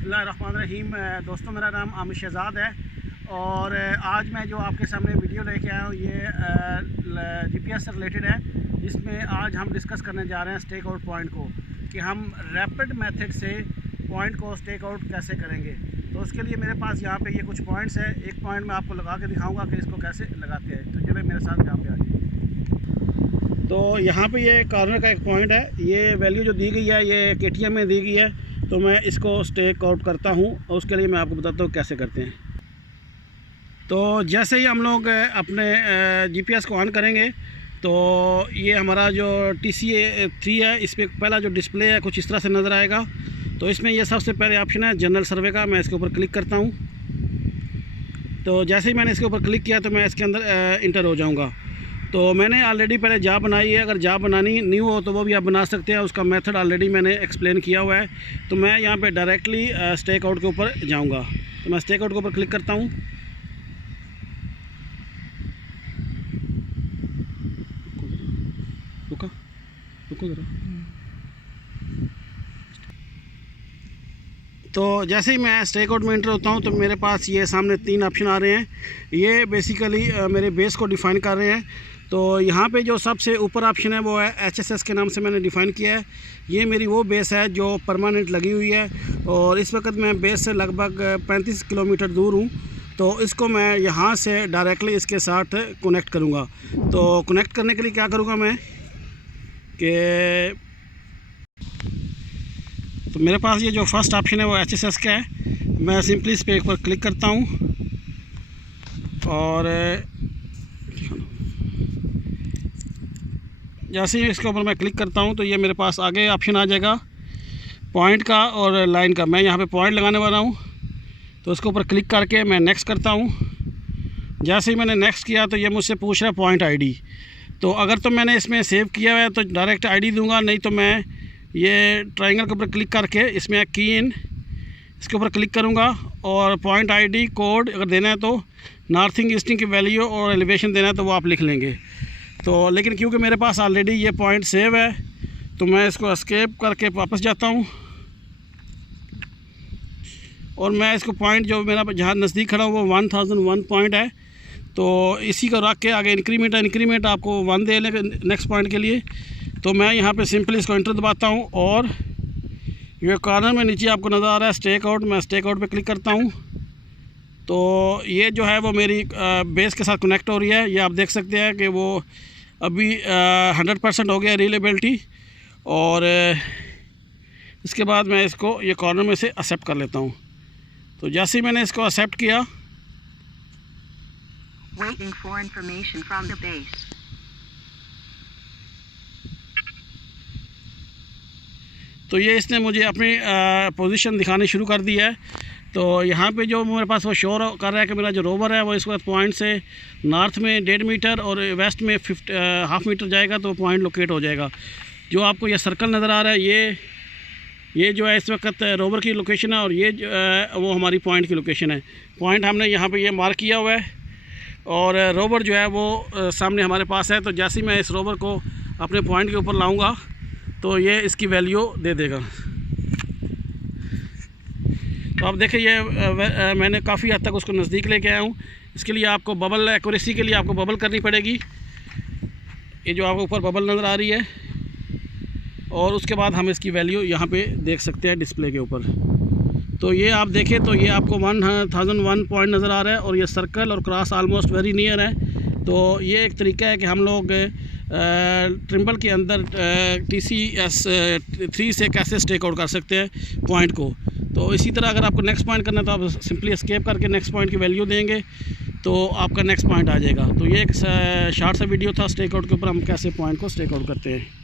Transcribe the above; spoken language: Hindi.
बिस्मिल्लाहिर्रहमानिर्रहीम। दोस्तों, मेरा नाम आमिर शहजाद है और आज मैं जो आपके सामने वीडियो लेके आया हूँ ये जीपीएस से रिलेटेड है, जिसमें आज हम डिस्कस करने जा रहे हैं स्टेक आउट पॉइंट को कि हम रैपिड मेथड से पॉइंट को स्टेक आउट कैसे करेंगे। तो उसके लिए मेरे पास यहाँ पे ये कुछ पॉइंट्स है। एक पॉइंट मैं आपको लगा के दिखाऊंगा कि इसको कैसे लगाते हैं। तो चलिए मेरे साथ यहाँ पे आ जाइए। तो यहाँ पे ये कॉर्नर का एक पॉइंट है, ये वैल्यू जो दी गई है ये केटीएम में दी गई है। तो मैं इसको स्टेक आउट करता हूँ और उसके लिए मैं आपको बताता हूँ कैसे करते हैं। तो जैसे ही हम लोग अपने जीपीएस को ऑन करेंगे तो ये हमारा जो TCA3 है, इसमें पहला जो डिस्प्ले है कुछ इस तरह से नज़र आएगा। तो इसमें ये सबसे पहले ऑप्शन है जनरल सर्वे का। मैं इसके ऊपर क्लिक करता हूँ। तो जैसे ही मैंने इसके ऊपर क्लिक किया तो मैं इसके अंदर इंटर हो जाऊँगा। तो मैंने ऑलरेडी पहले जॉब बनाई है, अगर जॉब बनानी न्यू हो तो वो भी आप बना सकते हैं। उसका मेथड ऑलरेडी मैंने एक्सप्लेन किया हुआ है। तो मैं यहाँ पे डायरेक्टली स्टेक आउट के ऊपर जाऊँगा। तो मैं स्टेक आउट के ऊपर क्लिक करता हूँ। रुको ज़रा। तो जैसे ही मैं स्टेक आउट में एंटर होता हूँ तो मेरे पास ये सामने 3 ऑप्शन आ रहे हैं। ये बेसिकली मेरे बेस को डिफ़ाइन कर रहे हैं। तो यहाँ पे जो सबसे ऊपर ऑप्शन है वो है HSS के नाम से मैंने डिफ़ाइन किया है। ये मेरी वो बेस है जो परमानेंट लगी हुई है और इस वक्त मैं बेस से लगभग 35 किलोमीटर दूर हूँ। तो इसको मैं यहाँ से डायरेक्टली इसके साथ कनेक्ट करूँगा। तो कनेक्ट करने के लिए क्या करूँगा मैं कि तो मेरे पास ये जो फर्स्ट ऑप्शन है वो HSS का है। मैं सिंपली इस पर क्लिक करता हूँ और जैसे ही इसके ऊपर मैं क्लिक करता हूँ तो ये मेरे पास आगे ऑप्शन आ जाएगा पॉइंट का और लाइन का। मैं यहाँ पे पॉइंट लगाने वाला हूँ तो इसके ऊपर क्लिक करके मैं नेक्स्ट करता हूँ। जैसे ही मैंने नेक्स्ट किया तो ये मुझसे पूछ रहा है पॉइंट आईडी। तो अगर तो मैंने इसमें सेव किया हुआ है तो डायरेक्ट आईडी दूंगा, नहीं तो मैं ये ट्रायंगल के ऊपर क्लिक करके इसमें की इन इसके ऊपर क्लिक करूँगा और पॉइंट आईडी कोड अगर देना है तो नॉर्थिंग ईस्टिंग की वैल्यू और एलिवेशन देना है तो वो आप लिख लेंगे। तो लेकिन क्योंकि मेरे पास ऑलरेडी ये पॉइंट सेव है तो मैं इसको एस्केप करके वापस जाता हूँ और मैं इसको पॉइंट जो मेरा जहाँ नज़दीक खड़ा हूँ वो 1001 पॉइंट है। तो इसी को रख के आगे इंक्रीमेंट आपको 1 दे लेंगे नेक्स्ट पॉइंट के लिए। तो मैं यहाँ पे सिंपली इसको एंटर दबाता हूँ और ये कॉर्नर में नीचे आपको नज़र आ रहा है स्टेक आउट। मैं स्टेक आउट पे क्लिक करता हूँ तो ये जो है वो मेरी बेस के साथ कनेक्ट हो रही है। ये आप देख सकते हैं कि वो अभी 100% हो गया रिलेबिलिटी। और इसके बाद मैं इसको ये कॉर्नर में से एक्सेप्ट कर लेता हूँ। तो जैसे ही मैंने इसको एक्सेप्ट किया Waiting for information from the base. तो ये इसने मुझे अपनी पोजीशन दिखानी शुरू कर दी है। तो यहाँ पे जो मेरे पास वो शो कर रहा है कि मेरा जो रोवर है वो इस वक्त पॉइंट से नॉर्थ में 1.5 मीटर और वेस्ट में हाफ मीटर जाएगा तो पॉइंट लोकेट हो जाएगा। जो आपको ये सर्कल नज़र आ रहा है ये जो है इस वक्त रोवर की लोकेशन है और ये वो हमारी पॉइंट की लोकेशन है। पॉइंट हमने यहाँ पे ये मार्क किया हुआ है और रोवर जो है वो सामने हमारे पास है। तो जैसे ही मैं इस रोवर को अपने पॉइंट के ऊपर लाऊंगा तो ये इसकी वैल्यू दे देगा। तो आप देखिए ये मैंने काफ़ी हद तक उसको नज़दीक लेके आया हूँ। इसके लिए आपको बबल एक्यूरेसी के लिए आपको बबल करनी पड़ेगी। ये जो आपको ऊपर बबल नज़र आ रही है और उसके बाद हम इसकी वैल्यू यहाँ पे देख सकते हैं डिस्प्ले के ऊपर। तो ये आप देखें तो ये आपको 1001 पॉइंट नज़र आ रहा है और ये सर्कल और क्रॉस आलमोस्ट वेरी नियर है। तो ये एक तरीका है कि हम लोग ट्रिम्बल के अंदर TCS3 से कैसे स्टेक आउट कर सकते हैं पॉइंट को। तो इसी तरह अगर आपको नेक्स्ट पॉइंट करना है तो आप सिंपली एस्केप करके नेक्स्ट पॉइंट की वैल्यू देंगे तो आपका नेक्स्ट पॉइंट आ जाएगा। तो ये एक शॉर्ट सा वीडियो था स्टेक आउट के ऊपर, हम कैसे पॉइंट को स्टेक आउट करते हैं।